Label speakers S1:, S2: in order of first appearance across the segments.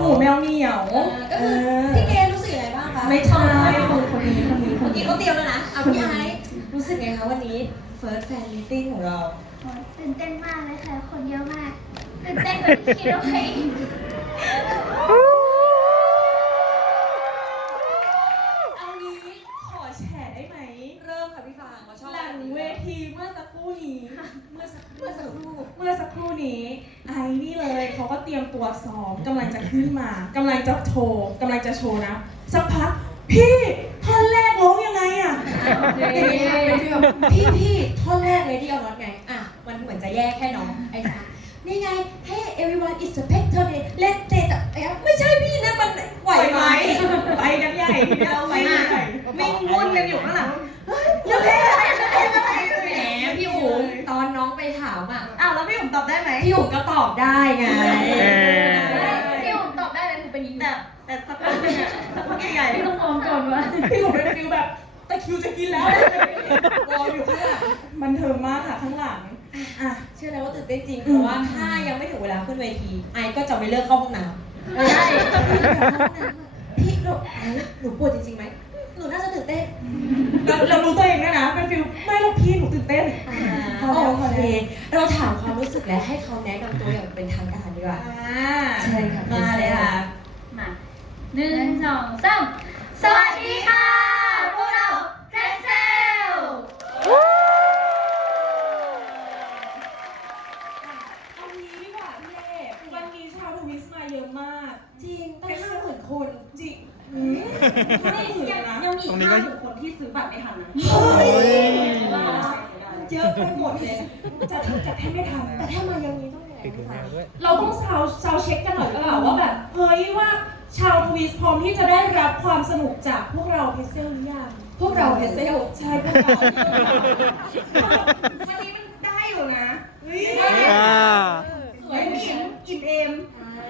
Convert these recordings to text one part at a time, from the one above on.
S1: มูแมวเหมียว
S2: ก็คือพี่เกรู้สึกยังไงบ้างคะ
S1: ไม่ใช่คนนี้
S2: เมื่อกี้เขาเตรียมแล้วนะเอาพี่ไอซ์รู้สึกไงคะวันนี้ First Fan Meeting ของเรา
S3: ตื่นเต้นมากเลยค่ะคนเยอะมากตื่นเต้นกว่าที่คิดเอาไว้
S1: เอางี้ขอแชร์ได้ไหม
S2: เริ่มค่ะพี่ฟางมาชอบ
S1: หลังเวทีเมื่อสักครู่นี้เมื่อสักครู่นี้ไอ้นี่เลยเขาก็เตรียมตัวซ้อมกำลังจะขึ้นมากำลังจะโชว์นะสักพักพี่ท่อนแรกร้องยังไงอ่ะ
S2: เป็นฟีลแบบพี่ท่อนแรกเลยที่เอาน็อตไงมันเหมือนจะแยกแค่น้องไอ้ค่ะนี่ไงให้ everyone is a pet today let's say ไม่ใช่พี่นะมันไหวไหม
S1: ไปกันใหญ่เราไปกันใหญ่วิ่งวุ่นกันอยู่ข้างหลัง
S2: ยังไงแหมพี่อุ๋มตอนน้องไปถาม
S1: แล้วพี่อุ๋มตอบได้ไหม
S2: พี่อุ๋มก็ตอบได้ไง
S3: พี่อุ๋มตอบได้เลยหนูเป็นยิง
S1: แต่สักพักใหญ่
S3: พี่ต้องมองก่อนว่า
S1: พี่อุ๋มเป็นฟิลแบบตะคิวจะกินแล้วรออยู่ข้างหลังบันเทิงมากค่ะข้างหลัง
S2: เชื่อเลยว่าตื่นเต้นจริงเพราะว่าถ้ายังไม่ถึงเวลาขึ้นเวทีไอก็จะไม่เลิกเข้าห้องน้ำไม่ได้พี่หนูปวดจริงๆไหมหนูน่าจะตื่นเต้น
S1: เรารู้ตัวเองนะเป็นฟิลไม่หรอกพี่หนูตื่นเต้น
S2: โอเคเราถามความรู้สึกและให้เขาแนะนำตัวอย่างเป็นทางการดีกว่า
S1: ใช่ค่ะ
S2: มาเลยค่ะ
S3: มา1 2 3สวัสดีค่ะพวกเราเพรสเซล
S1: เอางี้ดีกว่าพี่เล่วันนี้ชาวทวิสมาเยอะมาก
S2: จริงตั้ง50,000 คน
S1: จริงไม่ถึงนะ
S4: ยังมีอีก50,000
S1: คนที่ซื้อบัตรไม่ทันนะ
S2: เยอะไปหมดเลย
S1: จัดแทบไม่ทัน
S2: แต่ถ้ามายังนี้ต้องยังไง
S1: เราต้องซาวเช็คกันหน่อยก็แล้วว่าแบบเฮ้ยว่าชาวทวิสพร้อมที่จะได้รับความสนุกจากพวกเราเพเซลหรือยัง
S2: พวกเราเพเซล
S1: ใช่พวกเราวันนี้มันได้อยู่นะสวยอิ่มเอม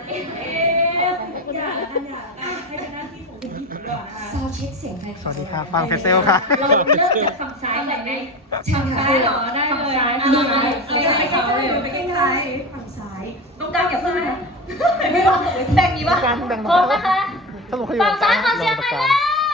S1: อย่าละกันให้เป็นหน้าที่ของคุณพี่ก่อนนะคะ
S2: ซาวเช็คเสียงใคร
S4: สวัสดีค่ะฟังเพเซลค่ะ
S3: เราเริ่มจากฝั่งซ้ายหน่อยไหม
S2: ฝั่งซ้ายเหรอ
S3: ได้เลยฝั่งซ้าย
S1: ดูไหมไปใกล้ๆไปใกล้ๆฝั่งซ้าย
S3: ต้องการกับซ้าย
S2: ไม่ลองตกเลยแบ่งนี้วะ
S3: พร้อมนะคะฝั่งซ้ายขอเสียงหน่อยแล้ว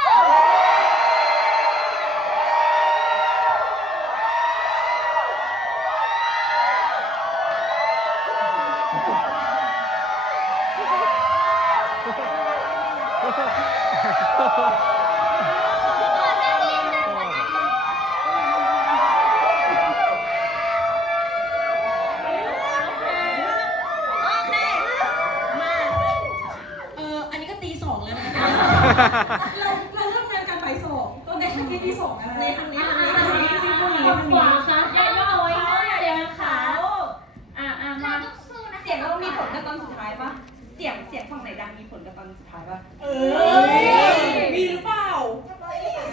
S2: อันนี้ก็ตี 2แล้วนะ
S1: เราเริ่มงานกันบ่าย2ก็ในทางที่ที่2นะคะ
S2: ในทางนี้
S3: ขวาค่ะย่อไว้ยังขามา
S5: เสียงเรามีผลกับตอนสุดท้ายปะเสียงฝั่งไหนดังมีผลกับตอนสุดท้ายปะ
S1: มีหรือเปล่า
S2: สบายหรือเปล่า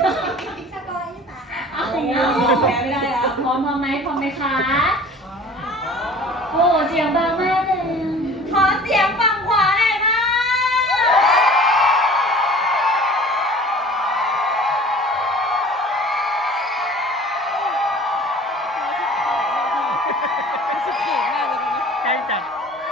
S1: แพ้ไม่ได้แล้ว
S3: พร้อมไหมคะโอ้เสียงดังมากเลย
S5: ขอเสียงฝั่งขวาหน่อยค่ะ
S4: ใกล้จัด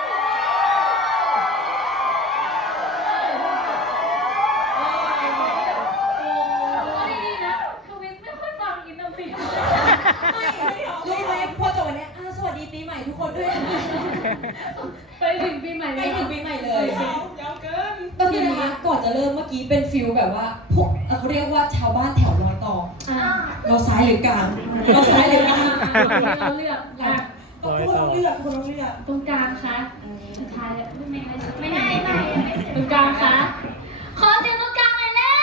S3: ดีนะทวิตไม่ค่อยฟังอินเตอร์ฟิต
S2: รู้ไหมพอจบวันนี้สวัสดีปีใหม่ทุกคนด้วยนะ
S3: ไปถึงปีใหม่เลย
S1: ยาวเกิน
S2: ตอนนี้นะคะก่อนจะเริ่มเมื่อกี้เป็นฟิลแบบว่าพวกเขาเรียกว่าชาวบ้านแถวรอยต่อเราซ้ายหรือกลางเราซ้ายหรือกลาง
S3: เราเลือก
S1: คนต้องเลือก
S3: ตรงกลางคะสุดท้ายไม่ได้ตรงกลางคะขอเสียงตรงกลางหน่อยแล้ว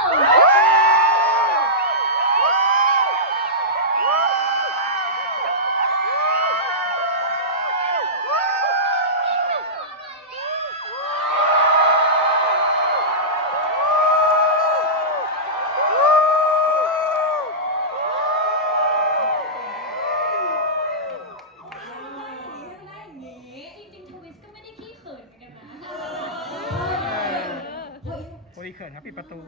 S4: เขินครับปิดประตู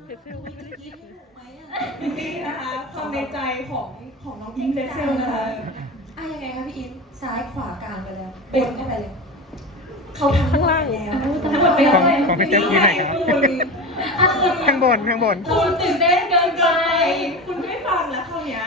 S1: นี่นะคะความในใจของน้องอินเดเซลนะคะ
S2: ยังไงคะพี่อินซ้ายขวากลางไปแล้วบนเข้าไปเลยเขาทำข้างล่างแล้ว
S1: ไปเลย
S4: ของพี่เต้น
S1: นี่
S4: ที่
S1: ไง
S4: ไหนครับ
S1: คุณ
S4: ข้างบน
S1: คุณตื่นเต้นเกินไป คุณไม่ฟังแล้วคราวเนี้ย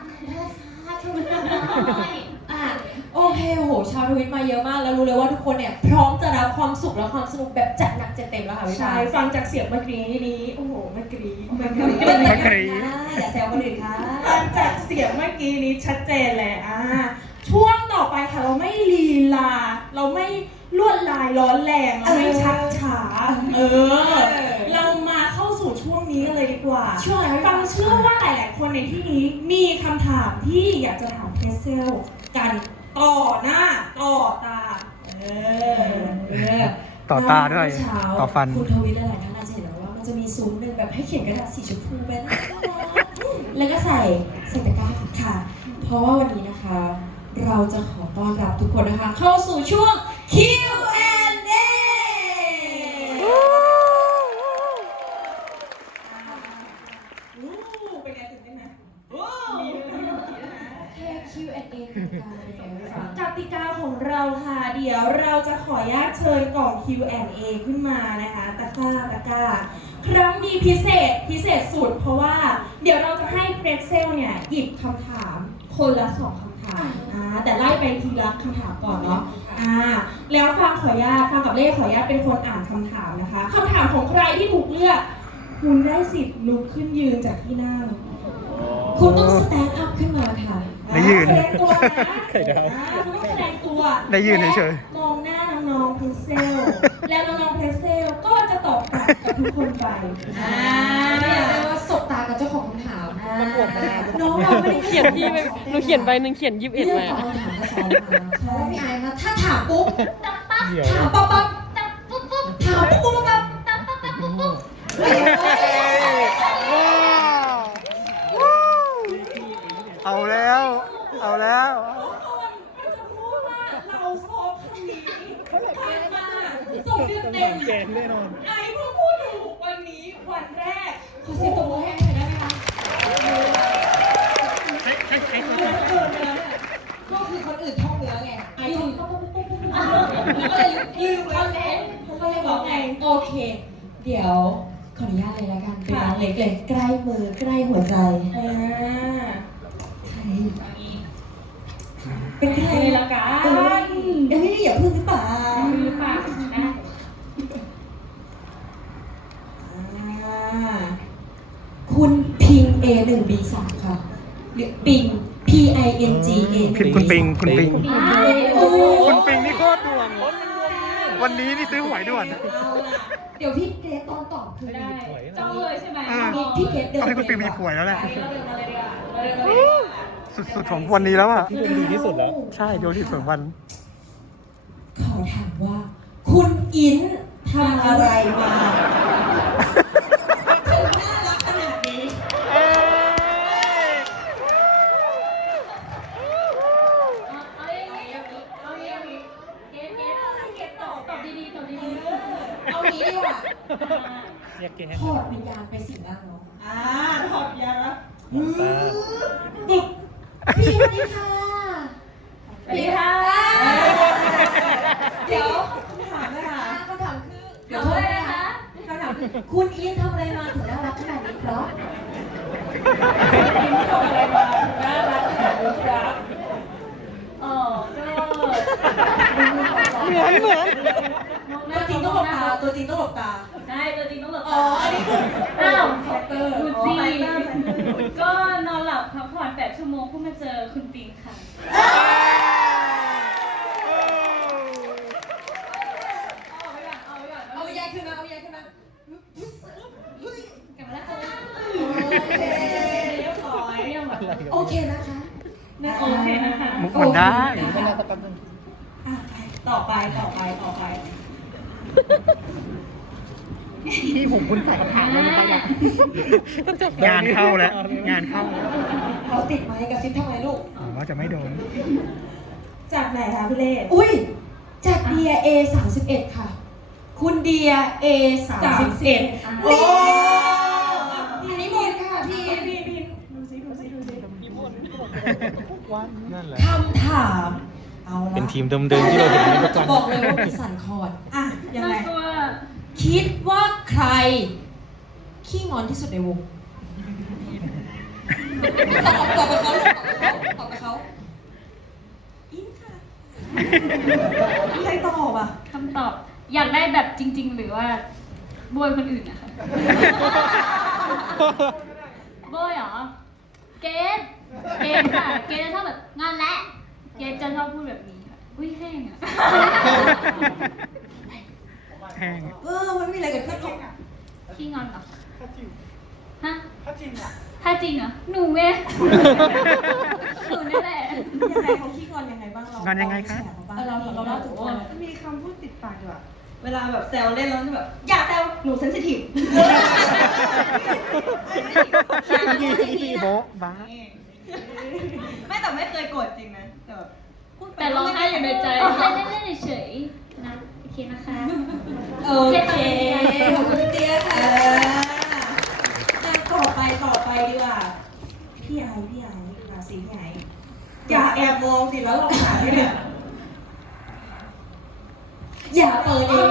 S2: อ่ะโอเคโอ้โหชาวทวิตมาเยอะมากแล้วรู้เลยว่าทุกคนเนี่ยพร้อมจะรับความสุขและความสนุกแบบจัดหนักจัดเต็มแล้วค่ะพี่
S1: ใช่
S2: ชาย
S1: ฟังจากเสียงเมื่อกี้นี้ โอ้โหเมื่อกี้
S2: อย่าแซวคนอื่นค่ะ
S1: ฟังจากเสียงเมื่อกี้นี้ชัดเจนเลยช่วงต่อไปค่ะเราไม่ลีลา เราไม่ลวดลายร้อนแรง เราไม่ชักช้า เรามาเข้าสู่ช่วงนี้กันเลยดีกว่า
S2: ช่วงอะไร
S1: ฟังเชื่อว่าหลายๆคนในที่นี้มีคำถามที่อยากจะถามเพเซลกันต่อหน้าต่อตา
S4: ต่อตาด้วย
S2: เช้า
S4: ต่อฟัน
S2: คุณทวิตหลายๆท่านอาจจะเห็นแล้วว่ามันจะมีซุ้มหนึ่งแบบให้เขียนกระดาษสีชมพูเป็นแล้วก็ใส่ตะกร้าค่ะ เพราะว่าวันนี้นะคะ เราจะขอต้อนรับทุกคนนะคะ เข้าสู่ช่วง Q&A
S1: เป็นไงตื่นเต้นไหม
S2: แค่ Q&A
S1: กติกาของเราค่ะ เดี๋ยวเราจะขออนุญาตเชิญกล่อง Q&A ขึ้นมานะคะตะกร้าครั้งนี้พิเศษสุด เพราะว่าเดี๋ยวเราจะให้เพรสเซลเนี่ยหยิบคำถามคนละ2คำถามแต่ไล่ไปทีละคำถามก่อนเนาะแล้วฟังกับเล่ขออนุญาตเป็นคนอ่านคำถามนะคะคำถามของใครที่ถูกเลือกคุณได้สิทธิ์ลุกขึ้นยืนจากที่นั่ง
S2: คุณต้องสแตนด์อัพขึ้นมาค่ะ
S4: ได้ยืน
S1: แสดงตัวนะ
S4: ไข่ดาว
S1: คุณต้องแสดงตัว
S4: ได้ยืนเฉย
S1: ๆมองหน้าน้องๆเพรสเซล แล้วน้องๆเพรสเซลก็จะตอบกลับกับทุกคนไป
S2: เรียกได้ว่าสบตากับเจ้าของคำถาม
S1: น้องเราไม่ได้
S6: เขียนที่ไปหนูเขียนใบหนึ่งเขียน21
S2: เรื่อง
S6: มา
S2: ของคำถามก็ซ้อมมาเพราะว่าพี่ไอายคะถ้าถามปุ๊บ
S4: ๆเดี๋ยว
S2: ถามปั๊บปั๊บ
S3: ตับปุ๊บปุ๊บ
S2: ถามปุ๊บปุ๊บปั๊บ
S3: ตับปั๊บปั๊บปุ๊บปุ๊บ
S4: เอาแล้ว
S1: ทุกคนมันจะพูดว่าเราซ้อมคำนี้ผ่านมา2 เดือนเต็ม
S4: แกนแน่นอน
S1: ไอ้เพิ่งพูดถูกวันนี้วันแรก
S2: ขอเสียงตบมือให้หน่อยได้ไหมคะ ก็คือคนอื่นท่องเนื้อไงไอท่องปุ๊บปุ๊บปุ๊บปุ๊บแล้วก็เลยลืมท่อนแรกเขาก็เลยบอกไงโอเค เดี๋ยวขออนุญาตเลยละกันเป็นน้องเล็กเลยใกล้มือใกล้หัวใจใครเป็นใคร
S1: เลยละกัน
S2: เอ้ยอย่าพึ่งหรือเปล่า
S3: หรือเปล่านะ
S2: คุณพิง A1B3 ค่ะหรือปิง PING A
S4: คุณปิง
S2: โอ้
S4: คุณปิงนี่โคตรด่วน วันนี้นี่ซื้อหวยด่วน
S2: เอาล่ะเดี๋ยวพี่เกรซตอนตอบคือ
S3: ได้จ้องเลยใช่ไหม
S2: พี่เกรซเดิน
S4: ต้องให้คุณปิงมีหวยแล้วแหละ
S1: เราเดินมาเลยดีกว่าเราเดินมาเลยดีกว่า
S4: สุดๆของวันนี้แล้วอ่ะ
S6: ดีที่สุดแล้ว
S4: ใช่ดีที่สุดของวัน
S2: ขอถามว่า คุณอินทำอะไรมาถึงน่ารักขนาดนี้
S3: เอาอย่างนี้เกตตอบดีๆตอบดี
S2: เอางี้ดีกว่า
S3: ๆ
S6: เรียกเกณฑ์
S2: ถอดวิญญาณไปสิงร่างน้อง
S1: ถอดยาแล้ว
S2: บึกพี่สวัสดีค่ะ
S1: สวัสดีค่ะ
S2: เดี๋ยว
S1: คำถามนะคะ
S2: คำถามคือ
S3: เดี๋ยวเลยนะคะ
S2: คำถามคือคุณอินทำอะไรมาถึงน่ารักขนาดนี้ครับ
S1: กินทำอะไรมาน่ารักขนาดนี้ครับ
S3: อ๋อก็
S6: เหมือน
S2: ตัวจริงต้องหลบตาตัวจริงต้องหลบตา
S3: ได้ตัวจริงต้องหลบ
S2: อ๋ออันนี้คือ
S3: อ้าว
S1: คาแรคเตอร์
S3: ดูสิก็นอนหลับพักผ่อน8 ชั่วโมงเพื่อมาเจอคุณปิงค่ะ
S2: เอาวิญญาณขึ้นมาเอาวิญญาณขึ้นมา
S3: กลับมาแล้วค่ะ
S2: โอเค
S1: เรียบร้อย
S3: เรียกแบบ
S2: โอเคนะคะ
S3: โอเคนะคะ
S4: มุกมันได้
S1: ต่อไป
S4: ที่ผมคุณใส่คำถามเลยนะครับงานเข้าแล้ว งานเข้า
S2: เราติดไม้กับซิปทำไมลูก
S4: ผมว่าจะไม่โดน
S1: จากไหนคะพี่เล่
S2: อุ้ยจากเดีย A31 ค่ะ คุณเดีย A31
S1: โอ้
S2: อันนี้หมดค่ะพี่
S1: พี่ดูสิ
S4: นั่นแหละ
S2: คำถามเอาละ
S6: เป็นทีมเดิมๆที่เราเห็นในประจำ
S2: บอกเลยว่ามีสั่นคลอน
S1: อ่ะยังไง
S3: น่ากลัว
S2: คิดว่าใคร ขี้งอนที่สุดในวงตอบไปเขาตอบไปเขา
S1: อินค่ะใครตอบอ่ะ
S3: คำตอบอยากได้แบบจริง ๆ หรือว่าโบยคนอื่นนะคะโบยเหรอ เกดค่ะ เกดชอบแบบงอนและเกดจะชอบพูดแบบนี้ค่ะ อุ้ยแห้งอ่ะ
S4: แห้ง
S2: มันไม่มีอะไรเกิดขึ้นหรอก
S3: ขี้งอนเหรอฮะถ้าจริงเหรอหนูไงหนูนี่แหละ
S1: ยังไงเขาขี้งอนยังไงบ้างเรา
S4: งอนยังไงคะ
S1: แชร์เขาบ้างเราเล่าถึงว่า
S5: มีคำพูดติดปากอยู่อะเวลาแบบแซวเล่นแล้วจะแบบอย่าแซวหนูเซนซิทีฟ
S4: โบ๊ะบ้า
S5: ไม่แต่ไม่เคยโกรธจริงนะแต่แบบพูดไป
S3: แต่ร้องไห้อยู่ในใจเล่นๆเฉยๆนะโอเคนะคะ
S2: โอเคขอบคุณเตี้ยค่ะ
S1: ต่อไปดีกว่า พี่ไอมาสิพี่ไออย่าแอบมองสิแล้วเราหาได้เนี่ย
S2: อย่าเปิดเอง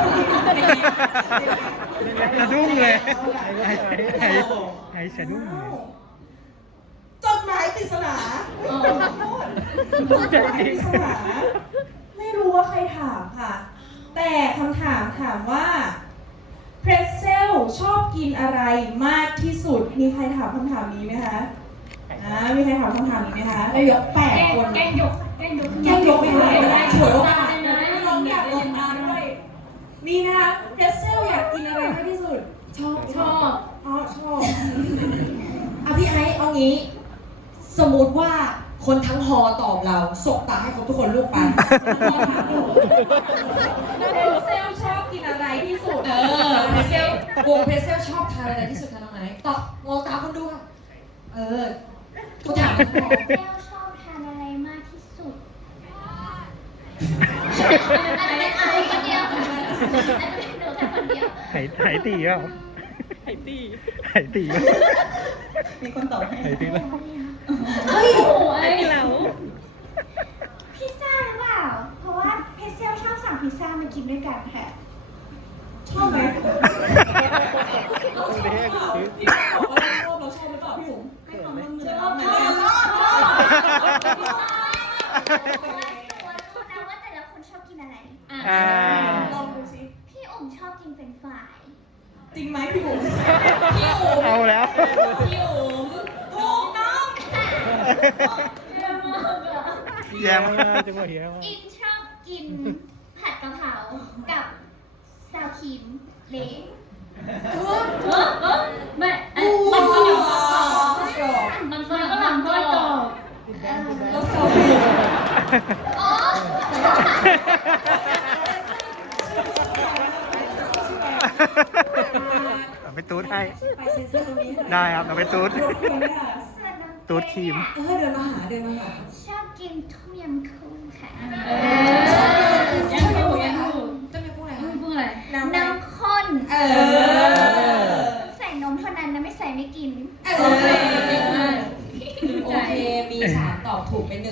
S4: สะดุ้งเลยไอ้สะดุ้งเลย
S1: จดหมายปริศนา
S3: อ๋อ
S1: จดหมายปริศนาไม่รู้ว่าใครถามค่ะ แต่คำถามว่าเพรสเซลชอบกินอะไรมากที่สุด มีใครถามคำถามนี้ไหมคะมีใครถามคำถามนี้ไหมคะเรายก8 คน
S3: แกล้งยก
S1: แกล้งยกไม่ได้ฉวยโอกาสน้องอยากลงมาด้วยนี่นะคะเพรสเซลอยากกินอะไรมากที่สุด
S3: ชอบ
S1: ชอบ
S2: พี่ไอซ์เอางี้ สมมุติว่าคนทั้งฮอตอบเราสกตาให้ครบทุกคนลูกไป
S1: เพรสเซลชอบกินอะไรที่สุด
S2: เพรสเซลวงเพรสเซลชอบทานอะไรที่สุดคะน้องไอซ์ตอบมองตาคนดูค่ะทุกอย่าง
S3: เซลชอบทานอะไรมากที่สุดอาจจะเป็นไอคนเดียวอาจจะเป็นหนูแค่คนเดียว
S4: ไหตีเปล่าไหตี
S5: มีคนตอบให้
S4: ไหตีแล้ว
S3: เฮ้ยโอ้ย
S7: พิซซ่าหรือเปล่า เพราะว่าเพเซลชอบสั่งพิซซ่ามากินด้วยกันค่ะ
S1: ชอบไหมเราชอบหรือเปล่าพี่บอกว่าเราชอบหรือเปล่าพี่หุมให้ความร่วมมือเรา
S7: ชอบ
S3: ชอบ
S7: รู้นะว่าแต่ละคนชอบกินอะไร
S4: อ่า
S1: ลองดูสิ
S7: พี่อุ่มชอบกินเฟรนช์ฟราย
S1: จริงไหมพี่หุม
S4: เอาแล้ว
S1: พี่หุมถูกน้อง
S4: แย่มากจังหวะเฮีย
S7: อินชอบกินผัดกะเพรากับซาวครีมเละ
S3: ไม่มันฝรั่งทอดกรอบมันฝรั่งทอดกรอบ
S1: เราสอบ
S7: อ๋อ
S4: เอาไปตูดให้
S1: ไปเซ็นเซอร์ตรงนี้
S4: ได้ครับเอาไปตูด
S1: รบกวนด้วยค่ะ
S4: ตูดครีม
S2: เดินมาหา
S7: ชอบกินต้มยำกุ้งค่ะ
S3: ยังไม่ถูกยังไม่ถูก
S2: ต้องมีพวกอะไร
S3: มึงพูดอะไร
S7: น้ำข้น ใส่นมเท่านั้นนะไม่ใส่ไม่กิน
S2: โอเคมี3ตอบถูกไป1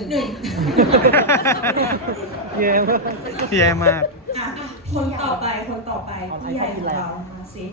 S4: แย่มาก
S1: อ่ะคนต่อไปพี่ใหญ่ของเรามาสิ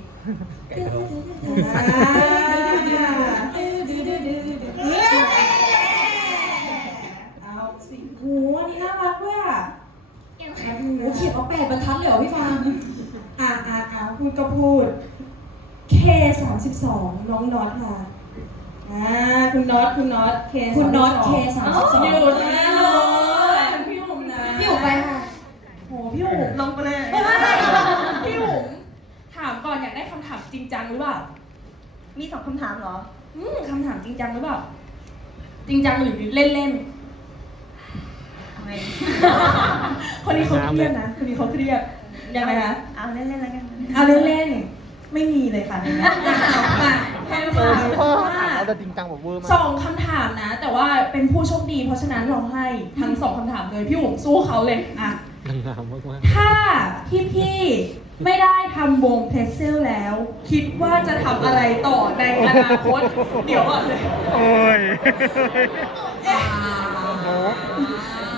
S1: เอาสิโหอันนี้น่ารักด้วยอ่ะ
S2: โอ้เขียนมา8 บรรทัดเลยเหรอพี่ฟาง
S1: พูดก็พูด K32 น้องน็อตค่ะคุณน็อต K32
S2: คุณน็อต K32
S1: อยู่นะพี่หุมนะ
S2: พี่อุ๋มไปค่ะ
S1: โหพี่หุม
S5: ลงไปเลย
S1: พี่หุมถามก่อนอยากได้คำถามจริงจังหรือเปล่า
S5: มี2คำถามเหรอ
S1: คำถามจริงจังหรือเปล่า จริงจังหรือเล่นเล่น
S5: ไม่
S1: ๆคนนี้เขาเครียดนะคนนี้เขาเครียดยังไงคะ
S5: เอาเล่นๆแล้วกัน
S1: เอาเล่นๆไม่มีเลยค่ะในนี้มาคำถามว่า
S4: เอาแต่จริงจังแบบเวอร์มาก
S1: 2 คำถามนะ แต่ว่าเป็นผู้โชคดี เพราะฉะนั้นเราให้ทั้ง 2 คำถามเลยพี่หุมสู้เขาเลยอ่ะ
S4: งามมาก
S1: ถ้าพี่ๆไม่ได้ทำวงเพรสเซลแล้ว คิดว่าจะทำอะไรต่อในอนาคต เดี๋ยวก่อนเลย
S4: โอ้ย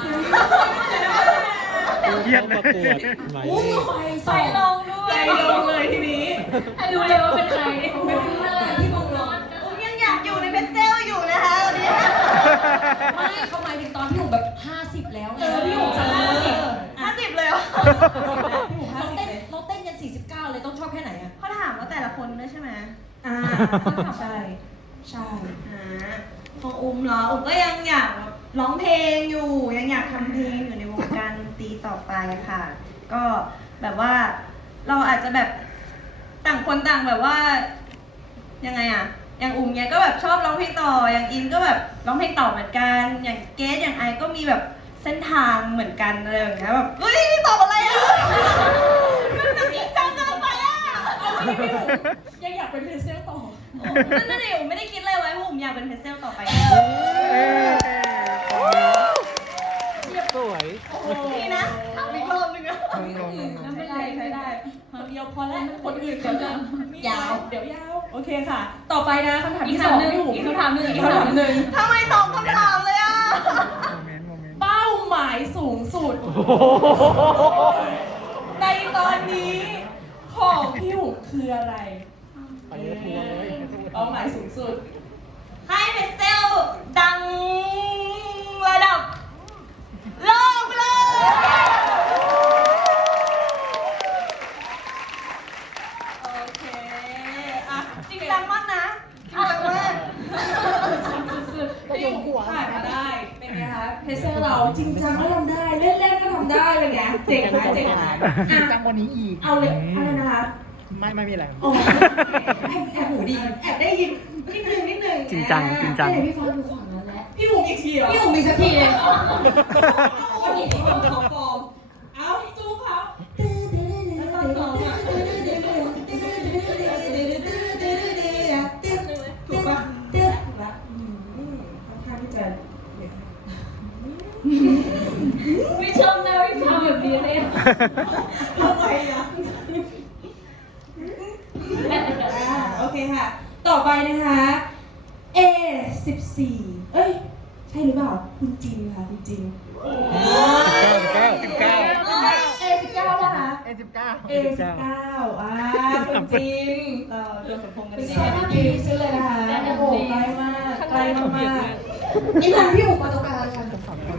S4: เครียดเลย
S2: โอ้ยไฟ
S1: ไฟลงด้วยไฟลงเล
S3: ให้รู้เลยว่าเป็นใคร
S2: ไม่รู้เลยที่วงล้อ
S5: อุ้มยังอยากอยู่ในเพชรเซลอยู่นะคะวันนี้
S2: ไม่เขาหมายถึงตอนพี่อุ๋มแบบ50แล้วไง
S1: พี่อุ๋มจะ
S5: 50เลยเหรอ
S1: พี่อุ๋ม
S2: เราเต้นยัน49เลยต้องชอบแค่ไหนอะ
S5: เขาถามว่าแต่ละคนด้วยใช่ไหม
S1: อ่าใช่ใช่
S5: ของอุ้มเหรออุ้มก็ยังอยากร้องเพลงอยู่ ยังอยากทำเพลงอยู่ในวงการดนตรีต่อไปค่ะ ก็แบบว่าเราอาจจะแบบต่างคนต่างแบบว่า ยังไงอะอย่างอุ้มเนี่ยก็แบบชอบร้องเพลงต่อ อย่างอินก็แบบร้องเพลงต่อเหมือนกัน อย่างเกสอย่างไอก็มีแบบเส้นทางเหมือนกันอะไรอย่างเงี้ยแบบเฮ้ยตอบอะไรอะมันจะจริงจังเกินไปอะ
S1: ยังอยากเป็นเพรสเซลต่อ
S5: นั่นเองผมไม่ได้คิดเลยไว้ว่าผมอยากเป็นเพรสเซลต่อไป
S4: สวย
S5: นี่นะทำอีกรอบนึงอะ
S1: ไม่เป็นไรใช้ได้คำเดียวพอแล้วคนอื่นเดี๋ยวจะยาว เดี๋ยวยาว โอเคค่ะ ต่อไปนะคำถามที่สองพี่อุ๋ม
S3: อีกคำถามหนึ่ง
S1: อีกคำถามหนึ่ง
S5: ทำไมตอบคำถามเลยอะ
S4: โมเมนต์ โมเมนต์
S1: เป้าหมายสูงสุด ในตอนนี้ของพี่อุ๋มคืออะไร
S4: ไปเยอะทัวร์เลย
S1: เป้าหมายสูงสุด
S5: ให้เพรสเซลดังระดับโลกไปเลย โอเคอะจริงจังมากนะจริงจังมาก
S1: พี่อุ๋มผ่านมาได้ เป็นไงคะเพรสเซลเราจริงจังก็ทำได้ เล่นๆก็ทำได้เป็นไงเจ๋งไหมเจ๋งไหม
S4: จริงจังกว่านี้อีก
S1: เอาเลยอะไรนะคะ
S4: ไม่มีอะไร
S1: โอ้แอบหูดีแอบได้ยินนิดนึง
S4: จริงจังจริงจัง
S2: เดี๋ยวพี่ฟังดูฝั่งนั้นแหละ
S1: พี่อุ๋มอีกทีเหรอ
S2: พี่อุ๋มมีสักทีเลย
S1: วันนี้พี่อุ๋มขอฟอร์มเอาจูบเขาถูกปะถูกละค่อนข้างที่จะ
S3: ไม่ชอบนะพี่ฟังแบบนี้เลย
S1: ทำไมอ่ะโอเคค่ะ ต่อไปนะคะ A14 เอ้ย ใช่หรือเปล่า คุณจินค่ะคุณจิน
S4: 19
S1: A19 ป่ะคะ
S4: 19
S1: A19 คุณจินโดนสมพงษ์กันเลยใช่เลยนะคะโอ้โหใกล้มากใกล้มากๆ
S2: นี่มันพี่อุ๋มมาตรงกลางกัน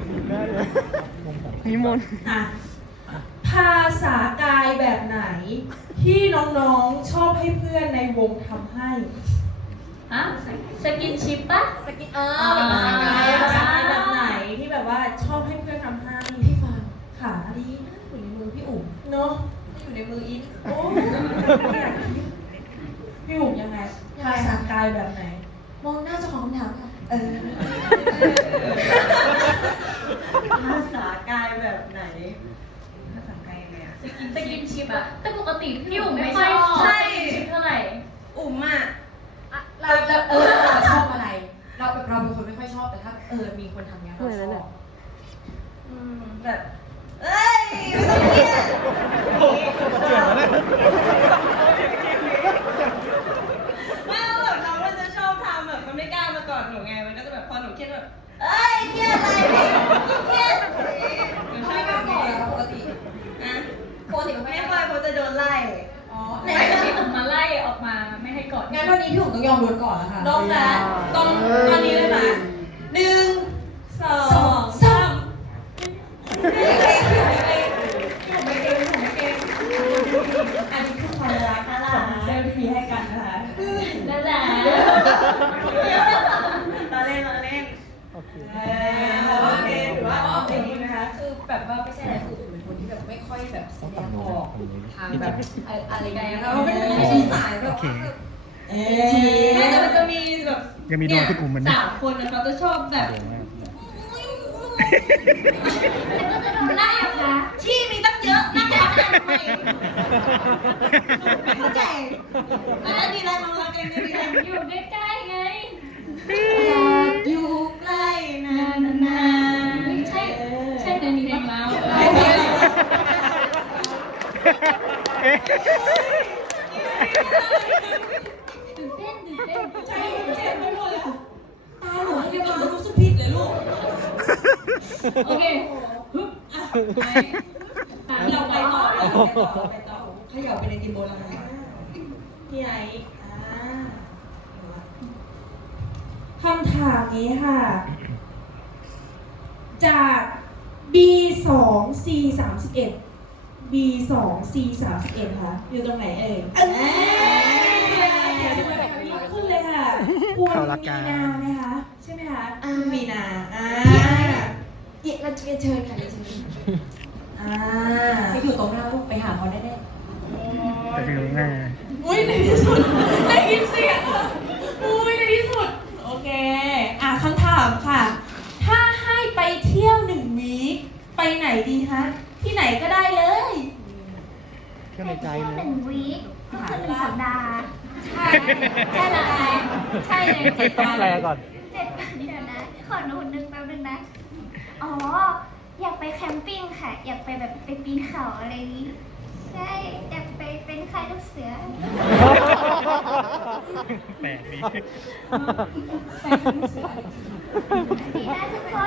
S4: นิมนต์
S1: อ่ะภาษากายแบบไหน ที่น้องๆชอบให้เพื่อนในวงทำให้
S3: ฮะสกินชิปปะ
S2: สกิน
S1: ภาษากายแบบไหนที่แบบว่าชอบให้เพื่อนทำให้
S2: พี่ฟัง
S1: ค่ะ
S2: ดีนะอยู่ในมือพี่อุ๋ม
S1: เนาะ
S2: ไม่อยู่ในมืออิน
S1: โอ้ไม่อยากคิดพี่อุ๋มยังไงภาษากายแบบไหน
S2: มองหน้าเจ้าของคำถามค่ะ
S5: ภาษากายแบบไหน ภาษากายยังไงอะ
S3: สกินชิปอะแต่ปกติพี่อุ๋มไม่ค่อยชอบ
S5: ใช่
S3: สกินชิปเท่าไหร่
S5: อุ้มอะ
S2: เราชอบอะไร เราเป็นคนไม่ค่อยชอบแต่ถ้ามีคนทำเนี้ยเราชอบ
S5: แบบเอ้ยไม่ต้องเครียด
S4: เจ๋งแล้วเนี่ย
S5: ไม่เอาแบบน้องมันจะชอบทำแบบมันไม่กล้ามากอดหนูไง มันก็จะแบบพอหนูเครียดแบบเอ้ยเครียดอะไรเครียดหนูชอบแบบนี้
S2: ปกติ
S5: อะ
S2: ปกติ
S5: ไม่ค่อยเพราะจะโดนไล่
S2: อ๋อ
S3: ไหนจะพี่อุ๋มมาไล่ออกมาไม่ให้กอด
S2: งั้นวันนี้พี่อุ๋มต้องยอมโดนก่อนแล้วค่ะ
S1: น้องนะต้องตอนนี้เลยไหม1 2 3ไม่เก่งไม่เก่งอันนี้คือความรักของเซลที่มีให้กันนะคะ
S3: นั่นแหละ
S5: เราเล่นเราเล่น
S4: โอเค
S1: โอเคถือว่าได้ดีนะคะ
S2: คือแบบว่าไม่ใช่อะไรคืออุ๋มเป็นคนที่แบบไม่ค่อยแบบแสดงออกทางแบบอะไรอย่างเงี้ยเราไม่ได้สายแบบว่า
S5: ไม่แต่มันจะมีแบบ
S4: ยังมีดวงคุณอุ่มเหมือน
S5: 3 คนนะเขาจะชอบแบบ
S3: แต่ก็จะโดนไล่ออกนะ
S5: ที่มีตั้งเยอะนั่งทับกันทำไมไม่เข้าใจอันนั้นดีแล้วน้องรักเองดีแล้ว
S3: อยู่ใกล้ๆไง
S5: อยากอยู่ใกล้นานๆ
S3: ใช่ใช่เดือนนี้เพลงแล้ว ตื่นเต้น
S1: ใจเจ็บไปหมดแล้วตาหนูยังมารู้สึกผิดเลยลูก โอเคฮึบอ่ะเราไปต่อ
S2: ขยับไปในติมโบราณ
S1: พี่ไอคำถามนี้ค่ะ จาก B2C31 B2C31 ค่ะ อยู่ตรงไหนเอ่ยขึ้นเลยค่ะคุณ
S4: เขารักกั
S1: มี
S4: น
S1: นาไหมคะ ใช่ไหมคะคุณมีนา
S2: เราเชิญค่ะเชิญไปอยู่ตรงหน้าลูกไปหาเขาแน่
S4: ไปถึงแม่
S1: อุ้ยในที่สุดได้ยินเสียงค่ะอุ้ยในที่สุด โอเค คำถามค่ะ ถ้าให้ไปเที่ยว1 วีคไปไหนดีคะ ที่ไหนก็ได้เลย
S4: เที่ยวในใจ
S7: เที่ยว
S4: เลย
S7: 1 วีคก็คือ1 สัปดาห์
S1: ใช่ใช่เลย7
S4: ต้อง
S1: วัน
S4: แปลก่อน
S7: 7 วันเดี๋ยวนะ ขอหนูนึงแป๊บนึงนะ อ๋อ อยากไปแคมปิ้งค่ะ อยากไปแบบไปปีนเขาอะไรอย่างนี้ ใช่ อยากไปเป็นค่ายลูกเสือ
S4: แปลกดี
S7: ดีนะทุกคน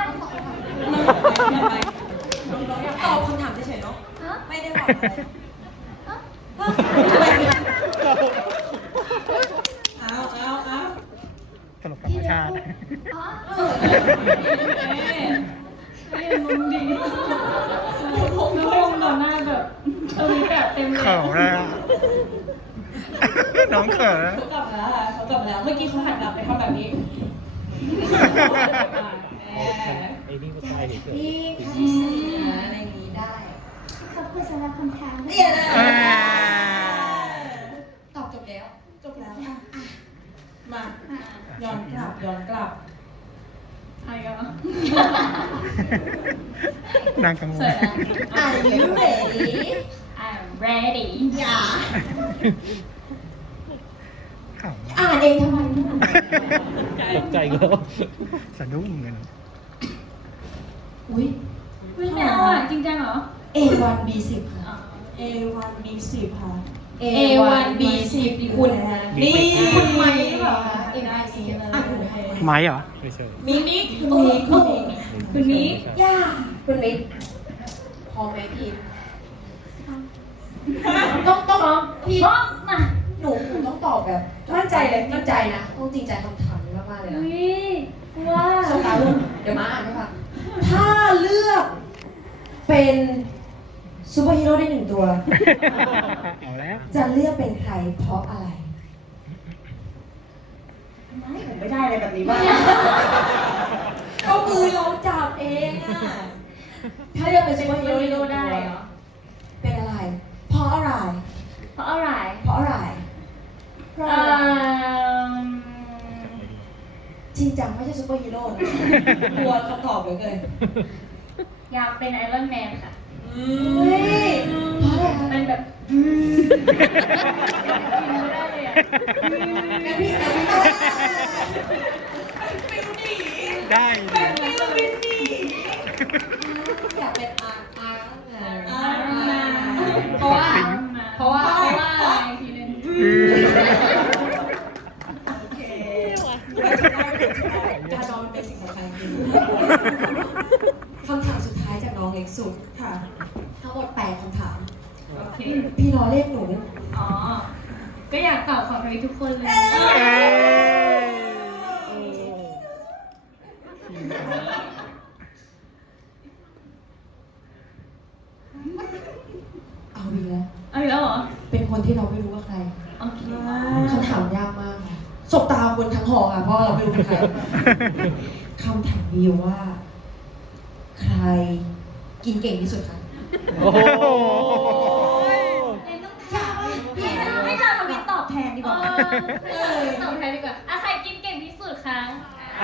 S2: ๆตอบคำถามเฉยๆเนาะ
S7: ฮะ
S2: ไม่ได้บอกอะไร
S1: เอา
S4: ตลกธรรมชาติ
S7: อ๋อ
S3: มึงดีแล้ววงต่อหน้าแบบแบบเต็มเลย
S4: เขินเลยอะน้องเขินนะ
S1: เขากลับมาแล้วค่ะเขากลับมาแล้ว เมื่อกี้เขาหันกลับไปทำแบบนี้
S4: ไอ้นี่ก็ใช่เฉย
S2: นี่ค่ะเสืออะไรอย่างนี้ได้
S7: ขอบคุณสำหรับคำถาม
S2: เนี่ยนะตอบจบแล้ว
S1: จบแล้วค่ะมา ย้อนกลับ
S3: ใครกันวะ
S4: นางกังวล
S2: Are you ready
S3: I'm ready
S2: อย่า
S4: ขำ
S2: อ่านเองทำไม
S4: ตกใจแล้วสะดุ้งกัน
S2: อุ้ย
S3: ไม่เอาอ่ะจริงจังเหรอ
S2: A1 B10 ค่ะ
S1: A1 B10 ค่ะ
S2: A1 B10 คุณ
S1: นี่
S2: คุณไหมหรือเปล่า A1 B10 อ่ะคุณไหม
S4: ไม้เหรอไม่ใช่
S2: มิกคุณมิก ย่าคุณมิกพร้อมไหมพี่ต้องพี่
S3: พร้อมมา
S2: หนูต้องตอบแบบมั่นใจเลยมั่นใจนะต้องจริงใจคำถามนี้มากๆเลยนะ
S3: อุ้ยกลัว
S2: สงตาลูกเดี๋ยวมาอ่านให้ฟังถ้าเลือกเป็นซูเปอร์ฮีโร่ได้1 ตัว
S4: เอาแล้ว
S2: จะเลือกเป็นใครเพราะอะไร
S1: ไม่ผมไม่ได้อะไรแบบนี้บ้าง
S2: ก็มือเราจับเองอะถ้าเลือกเป็นซูเปอร์ฮีโร่ได้1 ตัว
S3: ได้เหรอ
S2: เป็นอะไร เพราะอะไร
S3: เพราะอะไร
S2: เพราะอะไรเพราะ
S3: เอ่
S2: อะไร
S3: อ
S2: จริงจังไม่ใช่ซูเปอร์ฮีโร่นะกลัวคำตอบเหลือเกิน
S3: อยากเป็นไอรอนแมนค่ะ
S2: เฮ้ยเพราะอะไรคะ
S3: เป็นแบบกินไม่ได้เลยอ่ะ
S2: งั้นพี่เอาพี่ได้
S4: ได้ดิ
S2: อยากเป็นอาร์ไง
S1: เพราะว่า
S2: เพราะว่า
S3: อะไรทีนึง
S1: โอเค
S2: การนอนเป็นสิ่งสำคัญจริงคำถามสุดท้ายจากน้องเล็กสุด
S1: ค่ะ
S2: ทั้งหมด8คำถาม
S3: โอเค
S2: พี่รอเลขหนู
S3: อ๋อ ก็อยากตอบของทุกคนเลย
S4: เอ้ย
S2: เอาอีกแล้ว
S3: เอาอีกแล้วเหรอ
S2: เป็นคนที่เราไม่รู้ว่าใคร
S3: โอเค
S2: คำถามยากมากค่ะสบตาคนทั้งหอค่ะเพราะเราไม่รู้เป็นใครคำถามมีอยู่ว่า ใครกินเก่งที่สุดคะ
S4: โอ้โห
S1: พี่ให้จาทวิตตอบแทนดีกว่า
S3: ตอบแทนดีกว่าอ่ะใครกินเก่งที่สุดคะ
S4: ไอ้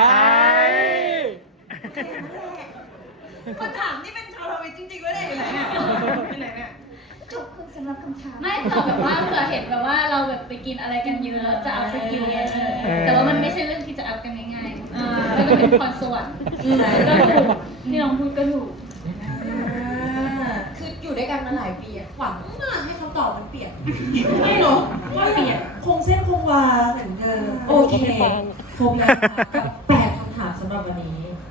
S1: คนถามนี่เป็นชาวทวิตจริงๆวะเนี่ยอยู่ไหนเนี่ยอยู่ไหนเนี่ย
S7: ขอบคุณสำหรับคำถาม
S3: ไม่เผื่อแบบว่าเผื่อเห็นแบบว่าเราแบบไปกินอะไรกันเยอะจะอัพสกิลไงแต่ว่ามันไม่ใช่เรื่องที่จะอัพกันง่ายๆแล้วก็เป็นพรสวรรค์ก็ถูกที่น้องพูดก็ถูก
S2: คืออยู่ด้วยกันมาหลายปีอะหวังมากให้คำตอบมันเปลี่ยน
S1: ไม่หรอว่าเปลี่ยนคงเส้นคงวา
S2: เหมือนเดิมโอเคครบแล้วค่ะกับ8คำถามสำหรับวันนี้